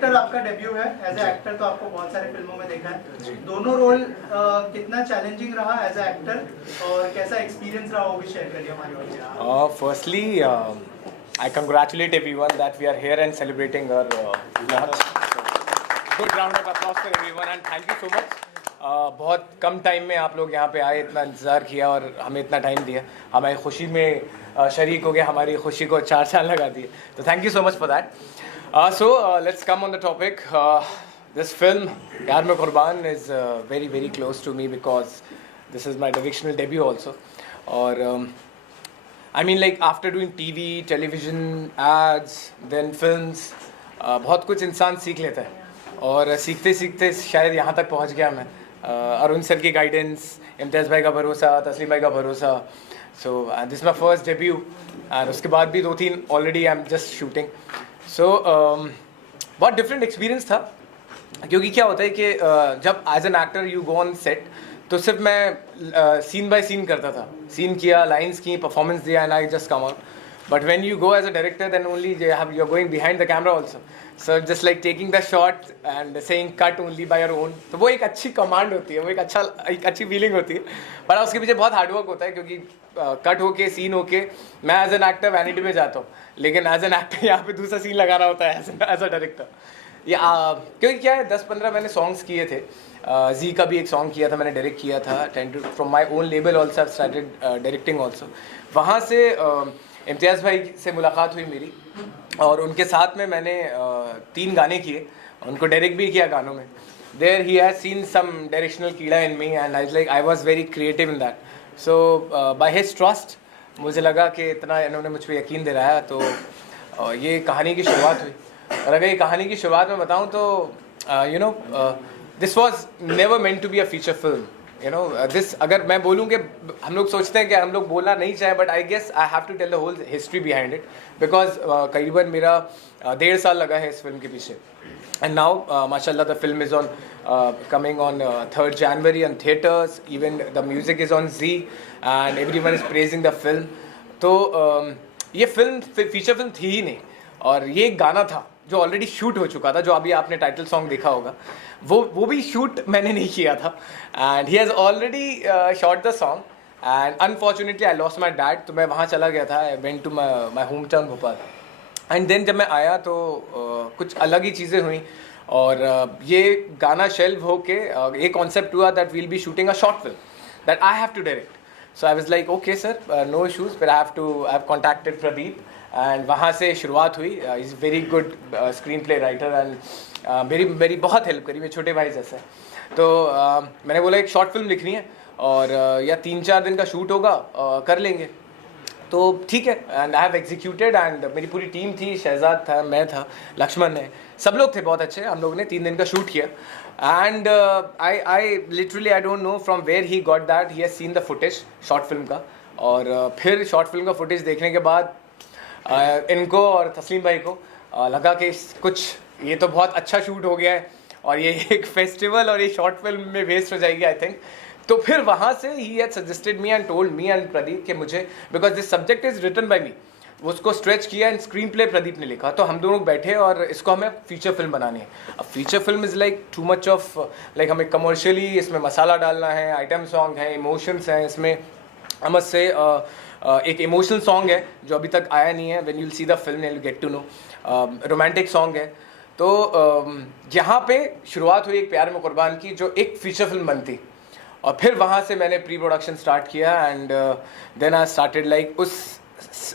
Director आपका debut है, as a actor तो आपको बहुत सारे फिल्मों में देखा है, दोनों रोल कितना चैलेंजिंग रहा एज ए एक्टर और कैसा एक्सपीरियंस रहा वो भी शेयर करिए हमारे audience. Firstly, I congratulate everyone that we are here and celebrating our launch. Good round of applause for everyone and thank you so much. बहुत कम टाइम में आप लोग यहाँ पे आए, इतना इंतज़ार किया और हमें इतना टाइम दिया, हमारी खुशी में शरीक हो गया, हमारी खुशी को 4 साल लगा दिए, तो thank you so much for that. So let's come on the topic. This film, Yaar Mein Qurban, is very very close to me because this is my directional debut also. Or I mean, like after doing TV, television, ads, then films, बहुत कुछ इंसान सीख लेता है और सीखते सीखते शायद यहाँ तक पहुँच गया मैं. अरुण सर की गाइडेंस, इम्तियाज़ भाई का भरोसा, तस्लीम भाई का भरोसा. So this my first debut and उसके बाद भी 2-3 already I am just shooting. So बहुत डिफरेंट एक्सपीरियंस था, क्योंकि क्या होता है कि जब as an actor you go on set तो सिर्फ मैं सीन बाय सीन करता था, सीन किया, लाइन्स की, परफॉर्मेंस दिया and I just come out. But when you go as a director, then only you're going behind the camera also. So just like taking the shot and saying cut only by your own. तो वो एक अच्छी command होती है, वो एक अच्छी feeling होती है. पर उसके पीछे बहुत हार्डवर्क होता है, क्योंकि कट होके सीन होके मैं एज एन एक्टर वैनिटी में जाता हूँ, लेकिन एज एन एक्टर यहाँ पे दूसरा सीन लगाना होता है एज अ डायरेक्टर. या क्योंकि क्या है, 10-15 मैंने सॉन्ग्स किए थे. जी का भी एक सॉन्ग किया था, मैंने डायरेक्ट किया था. From my own label also I started directing also. वहाँ से इम्तियाज़ भाई से मुलाकात हुई मेरी और उनके साथ में मैंने 3 गाने किए, उनको डायरेक्ट भी किया गानों में. There he has seen some directional कीड़ा in me and I was very creative in that. So by his trust मुझे लगा कि इतना इन्होंने मुझ पर यकीन दिलाया, तो ये कहानी की शुरुआत हुई. और अगर ये कहानी की शुरुआत में बताऊँ तो you know this was never meant to be a feature film. You know this, अगर मैं बोलूँ कि हम लोग सोचते हैं कि हम लोग बोलना नहीं चाहें, but I guess I have to tell the whole history behind it, because करीबन मेरा 1.5 साल लगा है इस फिल्म के पीछे. एंड नाउ माशाल्लाह the film is on coming on 3rd January on theatres. Even the music is on Z and everyone is praising the film. तो ये फिल्म फीचर फिल्म थी ही नहीं, और ये एक गाना था जो ऑलरेडी शूट हो चुका था, जो अभी आपने टाइटल सॉन्ग देखा होगा, वो भी शूट मैंने नहीं किया था. And he has already shot the song and unfortunately I lost my dad. तो मैं वहाँ चला गया था, I went to my home town Bhopal. And then जब मैं आया तो कुछ अलग ही चीज़ें हुई, और ये गाना शेल्व होके एक कॉन्सेप्ट हुआ that will be shooting a short film that I have to direct. So I was like okay sir, no issues. फिर I have contacted Pradeep and वहाँ से शुरुआत हुई. Is very good screen play writer and मेरी बहुत help करी, मेरे छोटे भाई जैसे. तो मैंने बोला एक शॉर्ट फिल्म लिखनी है और या 3-4 दिन का शूट होगा, कर लेंगे. तो ठीक है, and I have executed. And मेरी पूरी टीम थी, शहजाद था, मैं था, लक्ष्मण है, सब लोग थे बहुत अच्छे. हम लोग ने 3 दिन का शूट किया. And I literally I don't know from where he got that. He has seen the footage short film का, और फिर शॉर्ट फिल्म का फुटेज देखने के बाद इनको और तस्लीम भाई को लगा कि कुछ ये तो बहुत अच्छा शूट हो गया है और ये एक फेस्टिवल और ये शॉर्ट फिल्म में वेस्ट हो जाएगी आई थिंक. तो फिर वहाँ से ही had suggested me and told me and Pradeep कि मुझे, because this subject is written by me, उसको स्ट्रेच किया एंड स्क्रीन प्ले प्रदीप ने लिखा. तो हम दोनों बैठे और इसको हमें फीचर फिल्म बनानी है. अब feature film is like too much of, like हमें कमर्शियली इसमें मसाला डालना है, आइटम सॉन्ग है, इमोशंस हैं इसमें. हमद से एक इमोशनल सॉन्ग है जो अभी तक आया नहीं है. When you will see the film you will get to know. Romantic song है. तो यहाँ पे शुरुआत हुई एक प्यार में कुर्बान की, जो एक फीचर फिल्म बनती. और फिर वहाँ से मैंने प्री प्रोडक्शन स्टार्ट किया and then I started like उस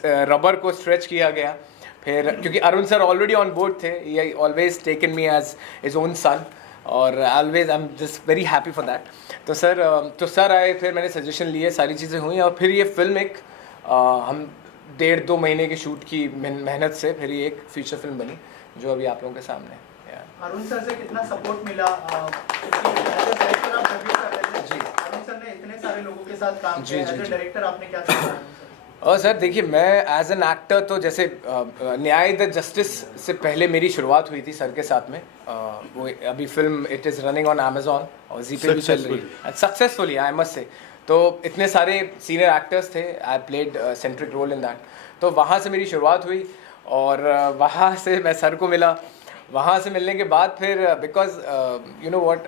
रबर को स्ट्रेच किया गया. फिर क्योंकि Arun sir already on board थे, he always taken me as his own son, और always I am just very happy for that. तो सर आए, फिर मैंने सजेशन लिए, सारी चीज़ें हुई, और फिर ये फिल्म एक हम 1.5-2 महीने के शूट की मेहनत से फिर ये एक फीचर फिल्म बनी जो अभी आप लोगों के सामने है. अरुण सर से कितना सपोर्ट मिला? जी, अरुण सर ने इतने सारे लोगों के साथ काम किया, एज ए डायरेक्टर आपने क्या सीखा? और सर देखिए, मैं एज एन एक्टर तो जैसे न्याय द जस्टिस से पहले मेरी शुरुआत हुई थी सर के साथ में. वो अभी film it is running on Amazon और जी पे भी चल रही है सक्सेसफुली, आई मस्ट से. तो इतने सारे सीनियर एक्टर्स थे, I played centric role in that. तो वहाँ से मेरी शुरुआत हुई और वहाँ से मैं सर को मिला वहाँ से मिलने के बाद फिर because you know what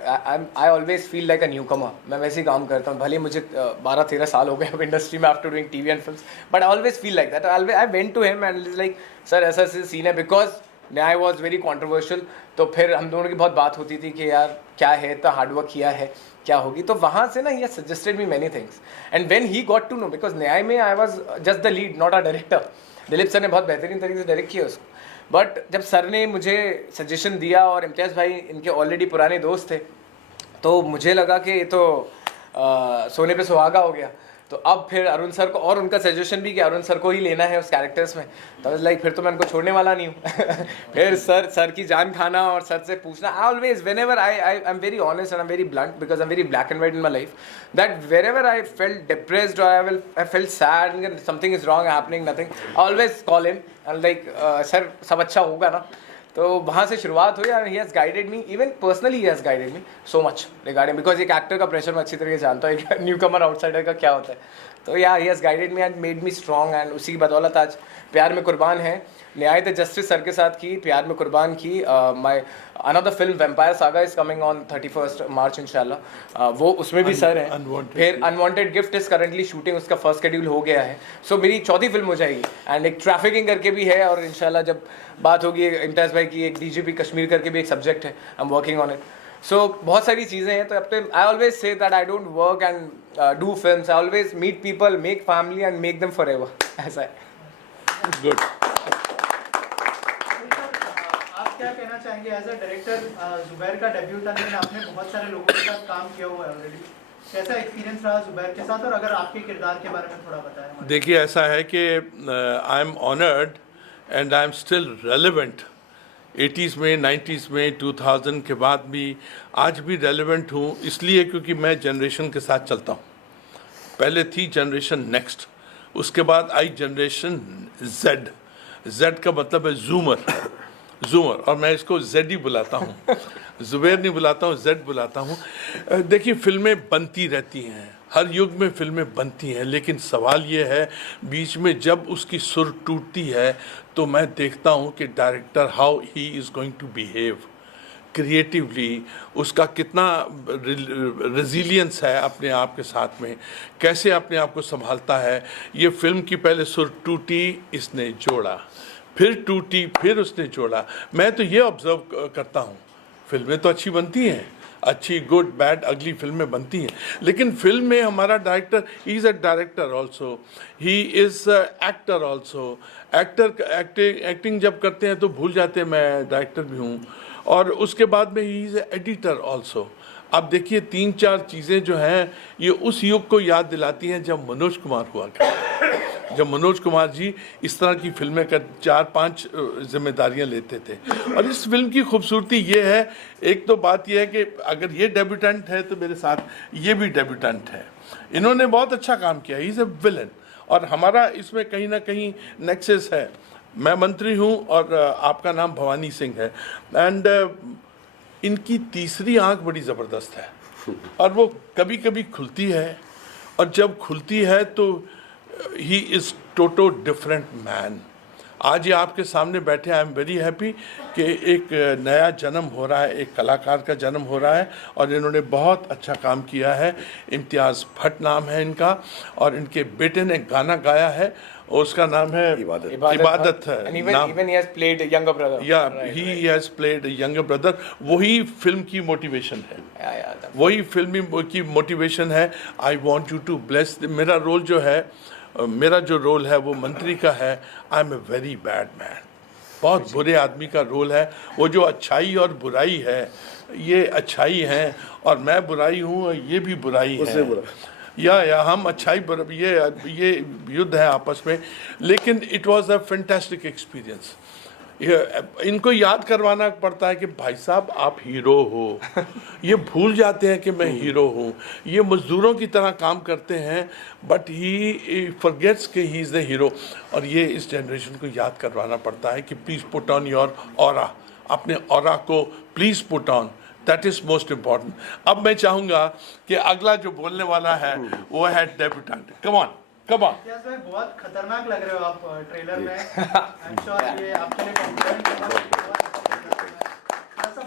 I always feel like a newcomer. मैं वैसे ही काम करता हूँ, भले मुझे 12-13 साल हो गए अब इंडस्ट्री में after doing TV and films, but I always feel like that. I went to him and like sir ऐसा ऐसा सीन है, बिकॉज न्याय वॉज वेरी कॉन्ट्रोवर्शियल. तो फिर हम दोनों की बहुत बात होती थी कि यार क्या है, इतना हार्डवर्क किया है, क्या होगी. तो वहाँ से ना he suggested me many things and when he got to know, because Nyay में I was just the lead, not a director. Dilip sir ने बहुत बेहतरीन तरीके से डायरेक्ट किया उसको, बट जब सर ने मुझे सजेशन दिया और इम्तियाज़ भाई इनके ऑलरेडी पुराने दोस्त थे, तो मुझे लगा कि ये तो सोने पे सुहागा हो गया. तो अब फिर अरुण सर को और उनका सजेशन भी कि अरुण सर को ही लेना है उस कैरेक्टर्स में. तो लाइक फिर तो मैं उनको छोड़ने वाला नहीं हूँ. फिर सर की जान खाना और सर से पूछना. I always whenever I am very honest and I am very blunt because I am very black and white in my life, that wherever I felt depressed और I felt sad, something is wrong happening, nothing, I always call him and like sir सब अच्छा होगा ना. तो वहाँ से शुरुआत हुई and he has guided me, even personally he has guided me so much regarding, because एक एक्टर का प्रेशर मैं अच्छी तरीके से जानता हूँ, एक न्यू कमर आउटसाइडर का क्या होता है. तो या ही has guided me and made me strong and उसी की बदौलत आज प्यार में कुर्बान है. न्याय द जस्टिस सर के साथ की, प्यार में कुर्बान की. My another film vampire saga is coming on 31 मार्च इंशाल्लाह, वो उसमें भी सर है. फिर unwanted gift is currently shooting, उसका फर्स्ट शेड्यूल हो गया है. सो मेरी चौथी फिल्म हो जाएगी एंड एक ट्रैफिकिंग करके भी है, और इंशाल्लाह जब बात होगी इम्तियाज़ भाई की, एक डीजीपी कश्मीर करके भी एक सब्जेक्ट है, I am working on it. So बहुत सारी चीज़ें हैं. तो अब तो I always say that I don't work and do films, I always meet people, make family and make them forever. ऐसा है. गुड. आप क्या कहना चाहेंगे एज अ डायरेक्टर? जुबैर का डेब्यू था, लेकिन आपने बहुत सारे लोगों के साथ काम किया हुआ है ऑलरेडी. कैसा एक्सपीरियंस रहा जुबैर के साथ, और अगर आपके किरदार के बारे में थोड़ा बताएं. देखिए ऐसा है कि I am honoured and I am still relevant. 80s में, 90s में, 2000 के बाद भी आज भी रेलेवेंट हूँ, इसलिए क्योंकि मैं जनरेशन के साथ चलता हूँ. पहले थी जनरेशन नेक्स्ट, उसके बाद आई जनरेशन जेड. जेड का मतलब है जूमर, जूमर, और मैं इसको जेड ही बुलाता हूँ. जुबैर नहीं बुलाता हूँ, जेड बुलाता हूँ. देखिए फिल्में बनती रहती हैं, हर युग में फिल्में बनती हैं, लेकिन सवाल ये है बीच में जब उसकी सुर टूटती है तो मैं देखता हूँ कि director how he is going to behave creatively, उसका कितना रेजिलियंस है अपने आप के साथ में, कैसे अपने आप को संभालता है. ये फिल्म की पहले सुर टूटी, इसने जोड़ा, फिर टूटी, फिर उसने जोड़ा. मैं तो ये ऑब्जर्व करता हूँ, फिल्में तो अच्छी बनती हैं, अच्छी गुड बैड अगली फिल्में बनती हैं, लेकिन फिल्म में हमारा director, he is a director also, he is actor also. Acting जब करते हैं तो भूल जाते हैं मैं डायरेक्टर भी हूँ, और उसके बाद में ही इज़ एडिटर ऑल्सो. अब देखिए 3-4 चीज़ें जो हैं ये उस युग को याद दिलाती हैं जब मनोज कुमार हुआ करते, जब मनोज कुमार जी इस तरह की फिल्में कर 4-5 जिम्मेदारियां लेते थे. और इस फिल्म की खूबसूरती ये है, एक तो बात ये है कि अगर ये डेब्यूटेंट है तो मेरे साथ ये भी डेब्यूटेंट है. इन्होंने बहुत अच्छा काम किया, ही इज़ अ विलन, और हमारा इसमें कहीं ना कहीं नेक्सस है. मैं मंत्री हूँ और आपका नाम भवानी सिंह है, एंड इनकी तीसरी आंख बड़ी ज़बरदस्त है, और वो कभी कभी खुलती है, और जब खुलती है तो he is toto different man. आज ये आपके सामने बैठे, आई एम वेरी हैप्पी कि एक नया जन्म हो रहा है, एक कलाकार का जन्म हो रहा है, और इन्होंने बहुत अच्छा काम किया है. इम्तियाज़ भट्ट नाम है इनका, और इनके बेटे ने गाना गाया है, उसका नाम है इबादत है. Even he has played younger brother. Yeah, he has played a younger brother. वही फिल्म की मोटिवेशन है, वही फिल्म की मोटिवेशन है. I want you to bless. मेरा रोल जो है, मेरा जो रोल है वो मंत्री का है. I am a very bad man, बहुत बुरे आदमी का रोल है. वो जो अच्छाई और बुराई है, ये अच्छाई है और मैं बुराई हूँ, और ये भी बुराई है. या हम अच्छाई ये युद्ध है आपस में. लेकिन it was a fantastic experience. इनको याद करवाना पड़ता है कि भाई साहब आप हीरो हो. ये भूल जाते हैं कि मैं हीरो हूँ. ये मजदूरों की तरह काम करते हैं, बट ही फॉरगेट्स कि ही इज़ द हीरो. और ये इस जनरेशन को याद करवाना पड़ता है कि please put on your aura, अपने ऑरा को please put on, that is most important. अब मैं चाहूँगा कि अगला जो बोलने वाला है वो है डेब्यूटेंट. Come on. बहुत खतरनाक लग रहे हो आप ट्रेलर में. आई एम श्योर ये आपके लिए कॉन्फिडेंट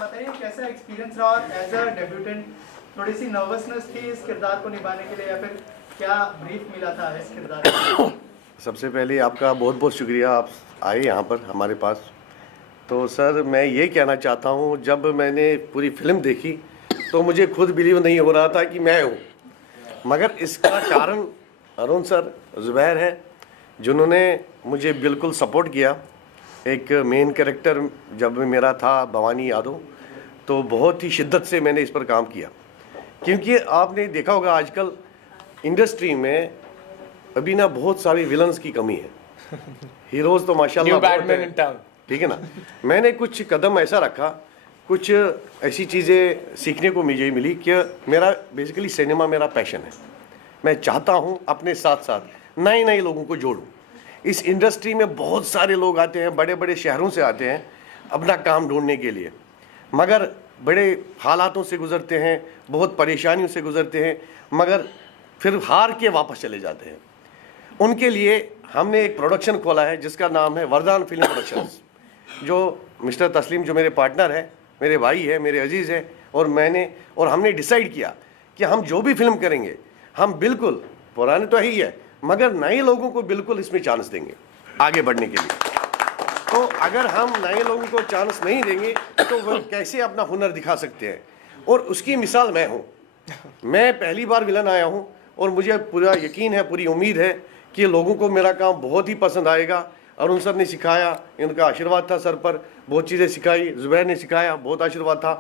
बताइए कैसा एक्सपीरियंस रहा और एज अ डेब्यूटेंट थोड़ी सी नर्वसनेस थी इस किरदार को निभाने के लिए या फिर क्या ब्रीफ मिला था इस किरदार को? सबसे पहले आपका बहुत बहुत शुक्रिया, आप आए यहाँ पर हमारे पास। तो सर मैं ये कहना चाहता हूँ, जब मैंने पूरी फिल्म देखी तो मुझे खुद बिलीव नहीं हो रहा था कि मैं हूँ, मगर इसका कारण अरुण सर, ज़ुबैर है, जिन्होंने मुझे बिल्कुल सपोर्ट किया। एक मेन कैरेक्टर जब मेरा था भवानी यादव, तो बहुत ही शिद्दत से मैंने इस पर काम किया, क्योंकि आपने देखा होगा आजकल इंडस्ट्री में अभी ना बहुत सारी विलन्स की कमी है। हीरोज तो माशाल्लाह New बहुत Batman in town. हैं, ठीक है ना। मैंने कुछ कदम ऐसा रखा, कुछ ऐसी चीज़ें सीखने को मुझे मिली कि मेरा बेसिकली सिनेमा मेरा पैशन है। मैं चाहता हूँ अपने साथ साथ नए नए लोगों को जोड़ूं। इस इंडस्ट्री में बहुत सारे लोग आते हैं, बड़े बड़े शहरों से आते हैं अपना काम ढूंढने के लिए, मगर बड़े हालातों से गुजरते हैं, बहुत परेशानियों से गुजरते हैं, मगर फिर हार के वापस चले जाते हैं। उनके लिए हमने एक प्रोडक्शन खोला है जिसका नाम है वरदान फिल्म प्रोडक्शंस, जो मिस्टर तस्लीम जो मेरे पार्टनर है, मेरे भाई है, मेरे अजीज़ है, और हमने डिसाइड किया कि हम जो भी फिल्म करेंगे हम बिल्कुल पुराने तो ही है मगर नए लोगों को बिल्कुल इसमें चांस देंगे आगे बढ़ने के लिए। तो अगर हम नए लोगों को चांस नहीं देंगे तो वह कैसे अपना हुनर दिखा सकते हैं, और उसकी मिसाल मैं हूँ। मैं पहली बार विलन आया हूँ और मुझे पूरा यकीन है, पूरी उम्मीद है कि लोगों को मेरा काम बहुत ही पसंद आएगा। अरुण सर ने सिखाया, इनका आशीर्वाद था सर पर, बहुत चीज़ें सिखाई, ज़ुबैर ने सिखाया, बहुत आशीर्वाद था।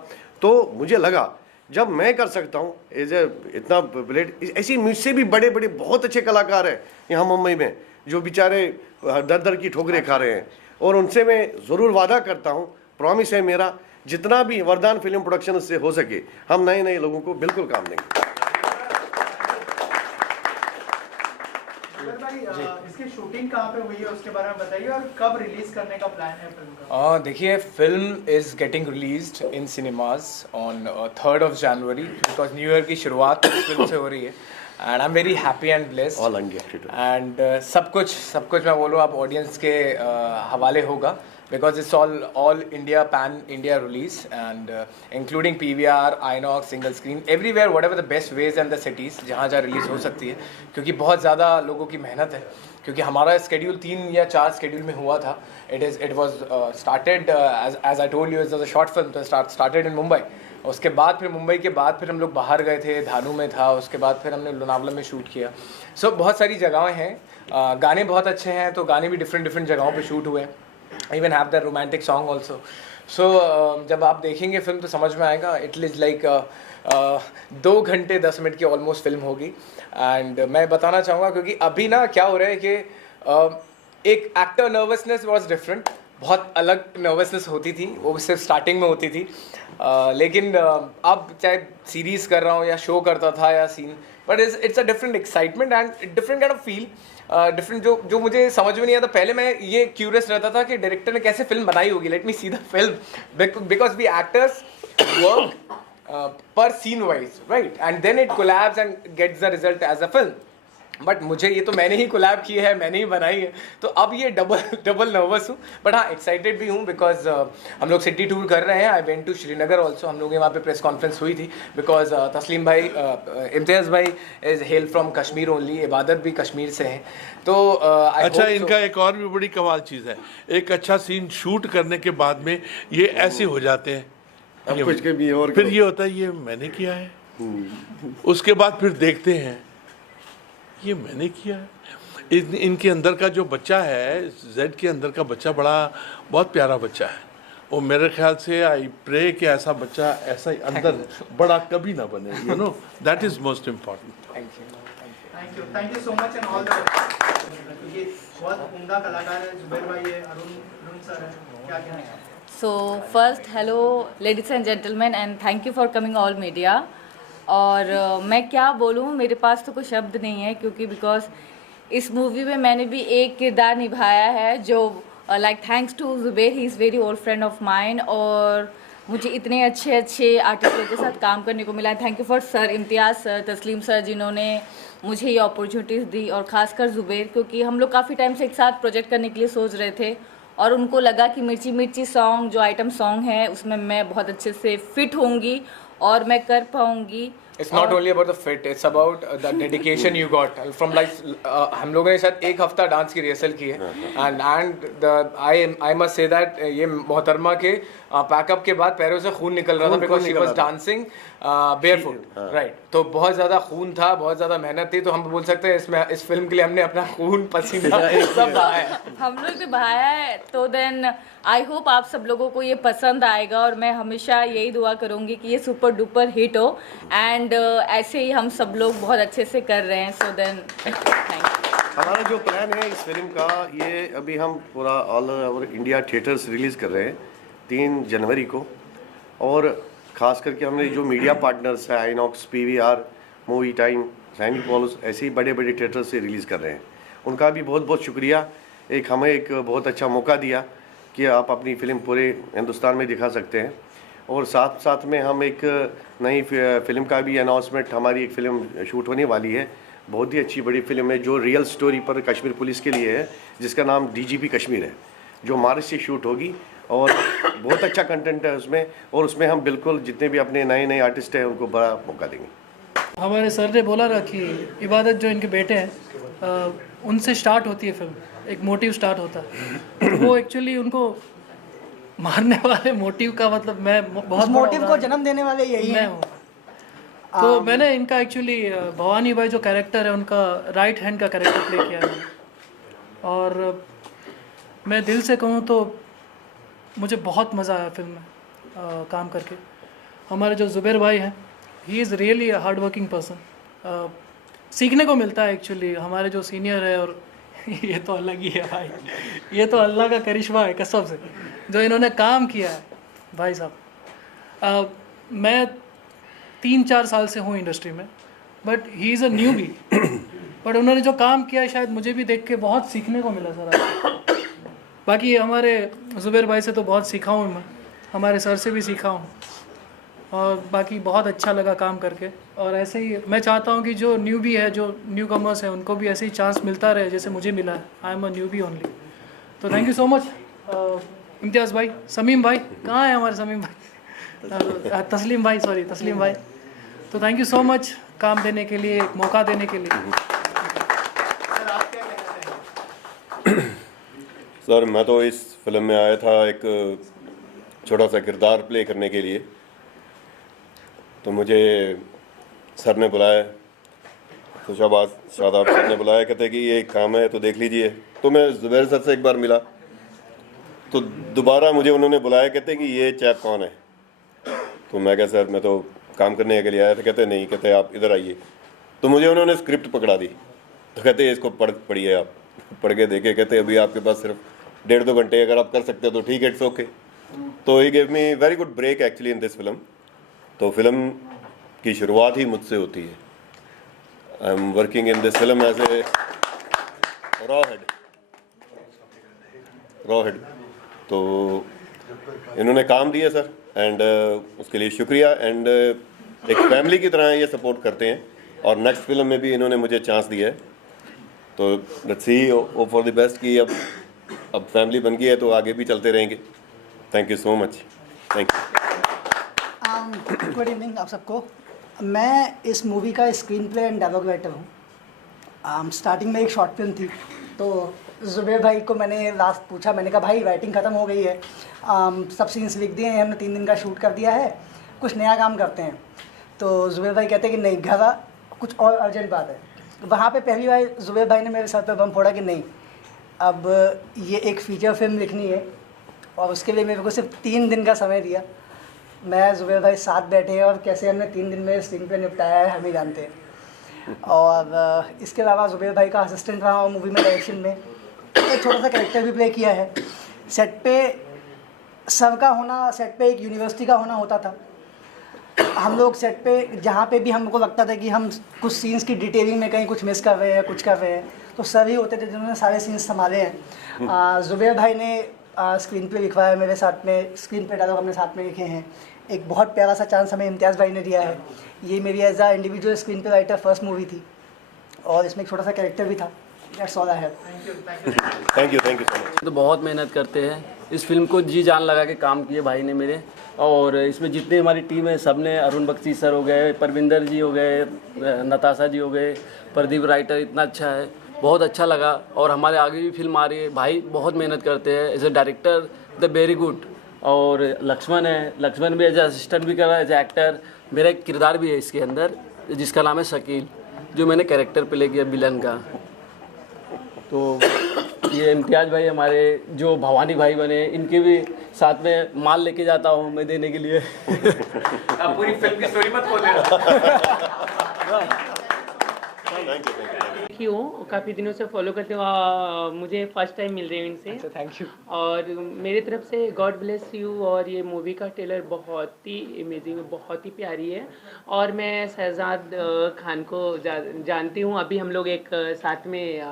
तो मुझे लगा जब मैं कर सकता हूँ एज ए इतना प्लेट, ऐसी मुझसे भी बड़े बड़े बहुत अच्छे कलाकार हैं यहाँ मुंबई में जो बेचारे दर दर की ठोकरें खा रहे हैं, और उनसे मैं ज़रूर वादा करता हूँ, प्रॉमिस है मेरा, जितना भी वरदान फिल्म प्रोडक्शन से हो सके हम नए नए लोगों को बिल्कुल काम देंगे। इसकी शूटिंग कहाँ पे हुई है उसके बारे में बताइए, और कब रिलीज करने का प्लान है फिल्म का? देखिए, film is getting released in cinemas on 3rd of January, because new year की शुरुआत इस फिल्म से हो रही है, and I am very happy and blessed. And सब कुछ मैं बोलूँ आप ऑडियंस के हवाले होगा, because it's all India, pan India release, and including PVR, INOX, single screen, everywhere, whatever the best ways and the cities जहाँ रिलीज़ हो सकती है, क्योंकि बहुत ज़्यादा लोगों की मेहनत है, क्योंकि हमारा स्केड्यूल 3 या 4 स्केड्यूल में हुआ था। It was started as I told you, as a short film, तो started in Mumbai। उसके बाद फिर मुंबई के बाद फिर हम लोग बाहर गए थे, धानू में था, उसके बाद फिर हमने लोनावला में शूट किया। सो बहुत सारी जगहें हैं, गाने बहुत अच्छे हैं, तो गाने भी डिफरेंट जगहों पे शूट हुए। even have that romantic song also. So जब आप देखेंगे फिल्म तो समझ में आएगा। इट इज़ लाइक 2 घंटे 10 मिनट की ऑलमोस्ट फिल्म होगी। एंड मैं बताना चाहूँगा क्योंकि अभी ना क्या हो रहा है कि एक एक्टर नर्वसनेस वॉज डिफरेंट, बहुत अलग नर्वसनेस होती थी, वो सिर्फ स्टार्टिंग में होती थी। लेकिन अब चाहे सीरीज़ कर रहा हूँ या शो करता था या scene, but it's a different excitement and different kind of feel, different जो मुझे समझ में नहीं आता। पहले मैं ये क्यूरियस रहता था कि डायरेक्टर ने कैसे फिल्म बनाई होगी, let me see the film, because we actors work पर scene wise, right, and then it collabs and gets the result as a film. But मुझे ये तो मैंने ही कोलैब की है, मैंने ही बनाई है, तो अब ये डबल नर्वस हूँ, बट हाँ एक्साइटेड भी हूँ बिकॉज हम लोग सिटी टूर कर रहे हैं। I went to Srinagar also, हम लोग वहाँ पे प्रेस कॉन्फ्रेंस हुई थी, बिकॉज तस्लीम भाई, इम्तियाज़ भाई is hello from Kashmir only, इबादत भी कश्मीर से हैं। तो अच्छा, इनका एक और भी बड़ी कमाल चीज़ है, एक अच्छा सीन शूट करने के बाद में ये ऐसे हो जाते हैं, कुछ के भी और फिर ये होता है ये मैंने किया है, उसके बाद फिर देखते हैं ये मैंने किया है। इनके अंदर का जो बच्चा है, जेड के अंदर का बच्चा बहुत प्यारा बच्चा है, वो मेरे ख्याल से आई प्रे कि ऐसा बच्चा ऐसा ही अंदर बड़ा कभी ना बने, you know, that is most important. Thank you so much and all the ये बहुत उम्दा कलाकार है, जुबैर भाई है, अरुण सर है, क्या कहना है? So first, hello ladies and gentlemen and thank you for coming all media। और मैं क्या बोलूँ, मेरे पास तो कोई शब्द नहीं है, क्योंकि बिकॉज इस मूवी में मैंने भी एक किरदार निभाया है जो like thanks to Zubair, he is very old friend of mine, और मुझे इतने अच्छे आर्टिस्टों के साथ काम करने को मिला है। Thank you for sir, Imtiaz sir, तस्लीम सर, जिन्होंने मुझे ये अपॉर्चुनिटीज़ दी, और ख़ासकर ज़ुबैर, क्योंकि हम लोग काफ़ी टाइम से एक साथ प्रोजेक्ट करने के लिए सोच रहे थे और उनको लगा कि मिर्ची मिर्ची सॉन्ग जो आइटम सॉन्ग है उसमें मैं बहुत अच्छे से फिट होंगी और मैं कर पाऊंगी। It's not only about the fit, it's about the dedication you got from like हम लोगों ने शायद एक हफ्ता डांस की रिहर्सल की है and I must say that ये मोहतरमा के पैकअप के बाद पैरों से खून निकल रहा था because she was dancing barefoot, right? तो बहुत ज़्यादा खून था, बहुत ज़्यादा मेहनत थी, तो हम बोल सकते हैं इसमें इस फिल्म के लिए हमने अपना खून पसीना सब बहाया है। हम लोग भी बहाया है। तो देन आई होप आप सब लोगों को ये पसंद आएगा और मैं हमेशा यही दुआ करूँगी कि ये सुपर डुपर हिट हो एंड ऐसे ही हम सब लोग बहुत अच्छे से कर रहे हैं। So then thank you. हमारा जो प्लान है इस फिल्म का, ये अभी हम पूरा all over India theatres release कर रहे हैं 3 जनवरी को, और ख़ास करके हमने जो मीडिया पार्टनर्स हैं आइनॉक्स, PVR, मूवी टाइम, सैनिक वॉल्स, ऐसे ही बड़े बड़े थिएटर से रिलीज़ कर रहे हैं। उनका भी बहुत बहुत शुक्रिया, हमें एक बहुत अच्छा मौका दिया कि आप अपनी फ़िल्म पूरे हिंदुस्तान में दिखा सकते हैं। और साथ साथ में हम एक नई फिल्म का भी अनाउंसमेंट, हमारी एक फ़िल्म शूट होने वाली है, बहुत ही अच्छी बड़ी फिल्म है जो रियल स्टोरी पर कश्मीर पुलिस के लिए है, जिसका नाम DGP कश्मीर है, जो मार्च से शूट होगी और बहुत अच्छा कंटेंट है उसमें, और उसमें हम बिल्कुल जितने भी अपने नए नए आर्टिस्ट हैं उनको बड़ा मौका देंगे। हमारे सर ने बोला ना कि इबादत जो इनके बेटे हैं उनसे स्टार्ट होती है फिल्म, एक मोटिव स्टार्ट होता है, तो वो एक्चुअली उनको मारने वाले मोटिव का मतलब मैं बहुत मोटिव को जन्म देने वाले यही मैं हैं। हूँ। तो मैंने इनका एक्चुअली भवानी भाई जो कैरेक्टर है उनका राइट हैंड का कैरेक्टर प्ले किया है, और मैं दिल से कहूँ तो मुझे बहुत मज़ा आया फिल्म में काम करके। हमारे जो जुबैर भाई हैं, he is really hard working person, सीखने को मिलता है एक्चुअली। हमारे जो सीनियर है, और ये तो अलग ही है भाई, ये तो अल्लाह का करिश्मा है कसम से जो इन्होंने काम किया है भाई साहब। मैं 3-4 साल से हूँ इंडस्ट्री में, but he is a newbie, but उन्होंने जो काम किया है शायद मुझे भी देख के बहुत सीखने को मिला सर। बाकी हमारे जुबैर भाई से तो बहुत सीखा हूँ मैं, हमारे सर से भी सीखा हूँ, और बाकी बहुत अच्छा लगा काम करके। और ऐसे ही मैं चाहता हूँ कि जो न्यूबी है, जो न्यू कमर्स है, उनको भी ऐसे ही चांस मिलता रहे जैसे मुझे मिला है। I am a newbie only. तो थैंक यू सो मच इम्तियाज़ भाई, समीम भाई, कहाँ है हमारे समीम भाई, तस्लीम भाई, सॉरी तस्लीम भाई। तो थैंक यू सो मच काम देने के लिए, एक मौका देने के लिए। सर आप क्या कहना चाहेंगे? सर मैं तो इस फिल्म में आया था एक छोटा सा किरदार प्ले करने के लिए, तो मुझे सर ने बुलाया, तो शादाब सर ने बुलाया, कहते कि ये काम है तो देख लीजिए। तो मैं जुबैर सर से एक बार मिला, तो दोबारा मुझे उन्होंने बुलाया, कहते कि ये चैप कौन है। तो मैं कहा सर मैं तो काम करने के लिए आया था। कहते नहीं, कहते आप इधर आइए। तो मुझे उन्होंने स्क्रिप्ट पकड़ा दी, तो कहते इसको पढ़िए आप। पढ़ के देखे, कहते अभी आपके पास सिर्फ 1.5-2 घंटे, अगर आप कर सकते हो तो ठीक है, इट्स ओके। तो he gave me very good break actually in this film. तो फिल्म की शुरुआत ही मुझसे होती है। I am working in this film as a रॉ हेड। तो इन्होंने काम दिया सर, एंड उसके लिए शुक्रिया। एंड एक फैमिली की तरह ये सपोर्ट करते हैं, और नेक्स्ट फिल्म में भी इन्होंने मुझे चांस दिया है। तो let's see for the best कि अब फैमिली बन गई है तो आगे भी चलते रहेंगे। Thank you so much. Thank you. Good evening आप सबको। मैं इस मूवी का screen play and dialogue writer हूँ। स्टार्टिंग में एक शॉर्ट फिल्म थी, तो जुबैर भाई को मैंने लास्ट पूछा, मैंने कहा भाई राइटिंग ख़त्म हो गई है, सब सीन्स लिख दिए हैं, हमने 3 दिन का शूट कर दिया है, कुछ नया काम करते हैं। तो जुबैर भाई कहते हैं कि नहीं, घर आ, कुछ और अर्जेंट बात है। वहाँ पे पहली बार जुबैर भाई ने मेरे सर पे बम फोड़ा कि नहीं, अब ये एक फ़ीचर फिल्म लिखनी है, और उसके लिए मेरे को सिर्फ 3 दिन का समय दिया। मैं जुबैर भाई साथ बैठे हैं, और कैसे हमने 3 दिन में स्क्रीन पे निपटाया है हम ही जानते हैं। और इसके अलावा जुबैर भाई का असिस्टेंट रहा हूँ मूवी में, डायरेक्शन में एक छोटा सा कैरेक्टर भी प्ले किया है। सेट पे सर का होना, सेट पे एक यूनिवर्सिटी का होना होता था। हम लोग सेट पे जहाँ पे भी हमको लगता था कि हम कुछ सीन्स की डिटेलिंग में कहीं कुछ मिस कर रहे हैं, कुछ कर रहे हैं, तो सर ही होते थे जिन्होंने सारे सीन्स संभाले हैं। जुबैर भाई ने स्क्रीन प्ले लिखवाया मेरे साथ में, स्क्रीन प्ले डायलॉग हमने साथ में लिखे हैं। एक बहुत प्यारा सा चांस हमें इम्तियाज़ भाई ने दिया है। ये मेरी as a individual screen play writer first movie थी, और इसमें एक छोटा सा कैरेक्टर भी था। That's all I have. Thank you so much. तो बहुत मेहनत करते हैं, इस फिल्म को जी जान लगा के काम किए भाई ने मेरे, और इसमें जितने हमारी टीम है सब ने, अरुण बख्शी सर हो गए, परविंदर जी हो गए, नताशा जी हो गए, प्रदीप राइटर इतना अच्छा है, बहुत अच्छा लगा। और हमारे आगे भी फिल्म आ रही है, भाई बहुत मेहनत करते हैं as a director, the very good. और लक्ष्मण है, लक्ष्मण भी एज ए असिस्टेंट भी कर रहा है, एज ए एक्टर। मेरा एक किरदार भी है इसके अंदर जिसका नाम है शकील, जो मैंने कैरेक्टर प्ले किया विलन का। तो ये इम्तियाज़ भाई हमारे जो भवानी भाई बने, इनके भी साथ में माल लेके जाता हूँ मैं देने के लिए। आप पूरी फिल्म की स्टोरी मत बोल देखी हूँ, काफ़ी दिनों से फॉलो करते हो, मुझे फर्स्ट टाइम मिल रही हूँ इनसे। Thank you. और मेरी तरफ से गॉड ब्लेस यू। और ये मूवी का ट्रेलर बहुत ही अमेजिंग है, बहुत ही प्यारी है। और मैं शहजाद खान को जानती हूँ, अभी हम लोग एक साथ में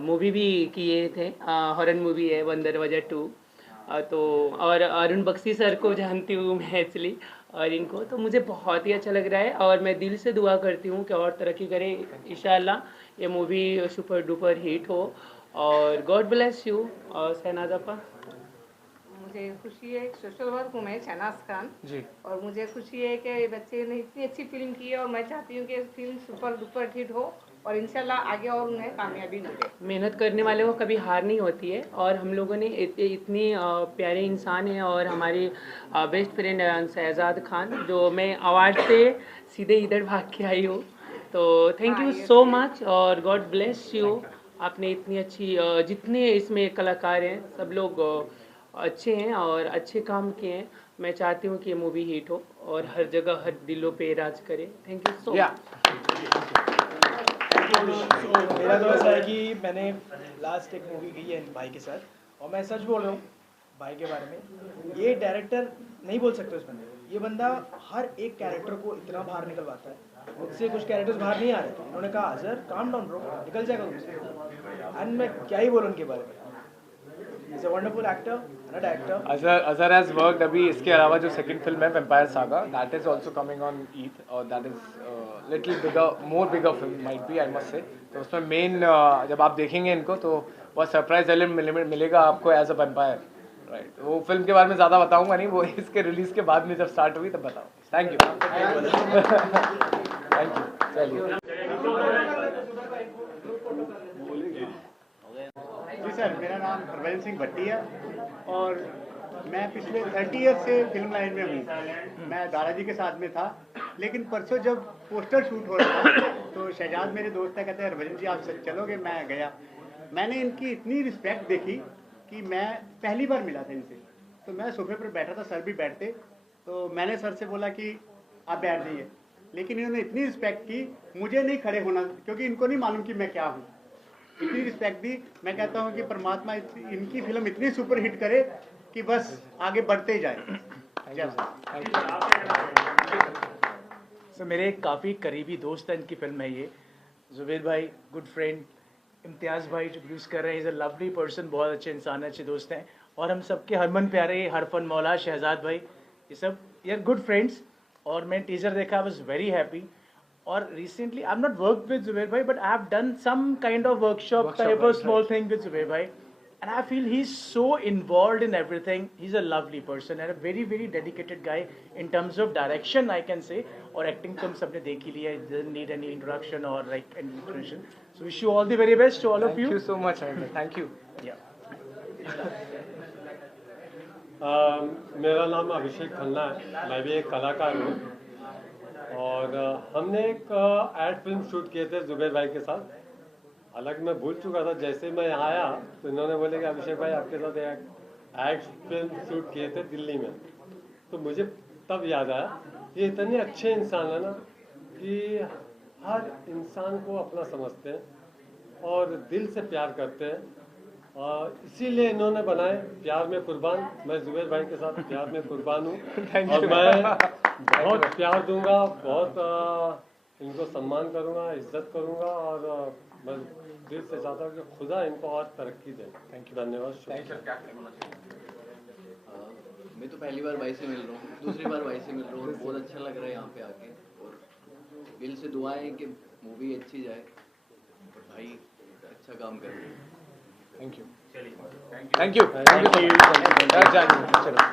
मूवी भी किए थे, हॉरर मूवी है बंदर वजह 2। तो और अरुण बख्शी सर को जानती हूँ मैं एक्चुअली, और इनको तो मुझे बहुत ही अच्छा लग रहा है। और मैं दिल से दुआ करती हूँ कि और तरक्की करे, इंशाल्लाह ये मूवी सुपर डुपर हिट हो। और गॉड ब्लेस यू। और शहनाज अपा, मुझे खुशी है, सोशल वर्क हूँ मैं, शहनाज खान जी। और मुझे खुशी है कि बच्चे ने इतनी अच्छी फिल्म की है, और मैं चाहती हूँ कि फिल्म सुपर डुपर हिट हो और इंशाल्लाह आगे और उन्हें कामयाबी मिले। मेहनत करने वाले को कभी हार नहीं होती है। और हम लोगों ने इतनी प्यारे इंसान हैं, और हमारी बेस्ट फ्रेंड शहजाद खान, जो मैं अवार्ड से सीधे इधर भाग के आई हूँ। तो थैंक यू सो मच और गॉड ब्लेस यू। आपने इतनी अच्छी जितने इसमें कलाकार हैं सब लोग अच्छे हैं और अच्छे काम किए हैं। मैं चाहती हूँ कि ये मूवी हिट हो और हर जगह हर दिलों पे राज करे। Thank you so much. मेरा तो ऐसा है कि मैंने लास्ट एक मूवी की है भाई के साथ, और मैं सच बोल रहा हूँ भाई के बारे में, ये डायरेक्टर नहीं बोल सकते उस बंदे, ये बंदा हर एक कैरेक्टर को इतना बाहर निकलवाता है। मुझसे कुछ कैरेक्टर्स बाहर नहीं आ रहे थे, उन्होंने कहा सर काम डाउन ब्रो, निकल जाएगा मुझसे। एंड मैं क्या ही बोलूँ उनके बारे में। He's a wonderful actor and a director. Azhar has worked अभी इसके अलावा जो सेकंड फिल्म है Vampire Saga, that is also coming on Eid, और that is little bigger, more bigger film might be I must say। तो उसमें main जब आप देखेंगे इनको तो बहुत सरप्राइज एलिमेंट मिलेगा आपको एज अ वैम्पायर, राइट। वो फिल्म के बारे में ज़्यादा बताऊंगा नहीं, वो इसके रिलीज के बाद में जब स्टार्ट हुई तब बताऊँ। Thank you. Thank you. चलिए जी सर, मेरा नाम प्रवीण सिंह भट्टी है और मैं पिछले 30 ईयर से फिल्म लाइन में हूँ। मैं दादाजी के साथ में था, लेकिन परसों जब पोस्टर शूट हो रहा था तो शहजाद मेरे दोस्त है, कहते हैं हरभजन जी आप चलोगे। मैं गया, मैंने इनकी इतनी रिस्पेक्ट देखी कि मैं पहली बार मिला था इनसे। तो मैं सोफे पर बैठा था, सर भी बैठते, तो मैंने सर से बोला कि आप बैठ जाइए, लेकिन इन्होंने इतनी रिस्पेक्ट की, मुझे नहीं खड़े होना क्योंकि इनको नहीं मालूम कि मैं क्या हूँ। इतनी रिस्पेक्ट दी। मैं कहता हूँ कि परमात्मा इनकी फिल्म इतनी सुपर हिट करे कि बस आगे बढ़ते ही जाए। सर मेरे काफ़ी करीबी दोस्त हैं, इनकी फिल्म है ये। जुबैर भाई गुड फ्रेंड, इम्तियाज़ भाई जो प्रोड्यूस कर रहे हैं, इज़ अ लवली पर्सन, बहुत अच्छे इंसान हैं, अच्छे दोस्त हैं। और हम सबके हरमन प्यारे हरफन मौला शहजाद भाई, ये सब यार गुड फ्रेंड्स। और मैं टीजर देखा, आई वॉज वेरी हैप्पी। और recently I am not work with Zubair भाई, but I have done some kind of workshop type of small thing with Zubair भाई, and I feel he's so involved in everything. He's a lovely person and a very very dedicated guy in terms of direction, I can say. और acting तुम सबने देख ही लिया, it doesn't need any introduction or like any introduction. So wish you all the very best to all of you. Thank you so much, Arvind. Thank you. Yeah. मेरा नाम अभिषेक खन्ना है, मैं भी एक कलाकार हूँ और हमने एक एड फिल्म शूट किए थे जुबैर भाई के साथ। हालांकि मैं भूल चुका था, जैसे मैं यहाँ आया तो इन्होंने बोले कि अभिषेक भाई आपके साथ एक एड फिल्म शूट किए थे दिल्ली में। तो मुझे तब याद आया ये इतने अच्छे इंसान है ना कि हर इंसान को अपना समझते हैं और दिल से प्यार करते हैं, इसीलिए इन्होंने बनाए प्यार में कुर्बान। मैं जुबैर भाई के साथ प्यार में कुर्बान हूँ और मैं बहुत प्यार दूंगा, बहुत इनको सम्मान करूँगा, इज्जत करूँगा और मैं दिल से चाहता हूँ कि खुदा इनको और तरक्की दे। थैंक यू, धन्यवाद। मैं तो पहली बार भाई से मिल रहा हूँ, दूसरी बार भाई से मिल रहा हूँ, बहुत अच्छा लग रहा है यहाँ पे आके और दिल से दुआ है कि मूवी अच्छी जाए और भाई अच्छा काम करेंगे। थैंक यू थैंक यू चलो